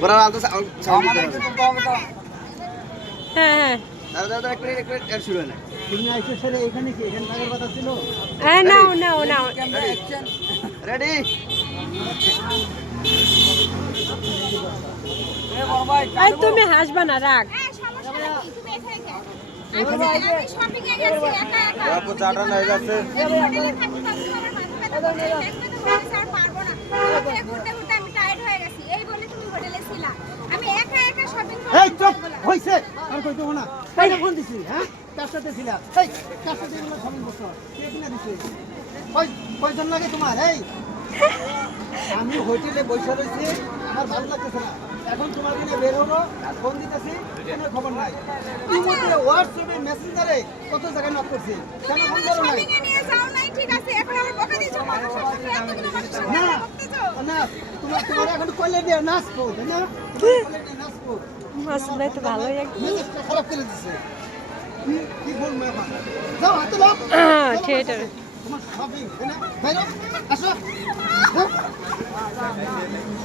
বড় আলতো সাউন্ড দিতে হবে। হ্যাঁ হ্যাঁ দাদা এক মিনিট এর শুরু না। তুমি আইছো স্যার এখানে কি এখানে থাকার কথা ছিল? নাও নাও নাও রেডি এই তুমি হাসবা না রাগ শপিং এ গেছি একা একা আপু চাটা হয়ে গেছে হোটেলে থাকতে স্যার পারবো না ঘুরতে ঘুরতে আমি টায়ার্ড হয়ে গেছি এই বলে তুমি হোটেলে ছিলা আমি একা একা শপিং এই চুপ হইছে আর কই দেব না কয়টা ফোন দিছি হ্যাঁ কার সাথে ছিলা এই কার সাথে এগুলো শপিং করছো কে কিনা দিছে কয়জন লাগে তোমার এই আমি হোটেলে বসে রইছি আমার ভালো লাগতেছে না এখন তোমার দিনে বের হবো আর ফোন দিতেছি কোনো খবর নাই ইমোতে হোয়াটসঅ্যাপে মেসেঞ্জারে কত জায়গায় নক করছি কেন ফোন করো নাই শপিং এ নিয়ে যাও নাই ঠিক আছে এখন আমার বকা দিছো না না তোমার এখন কইলে দিয়ে নাচবো তাই না কইলে দিয়ে নাচবো মাসুদ ভাই তো ভালোই মেসেজটা খারাপ করে দিছে কি বলবো এখন যাও হাতে লাও থিয়েটারে তোমার শপিং তাই না বাইরে আসো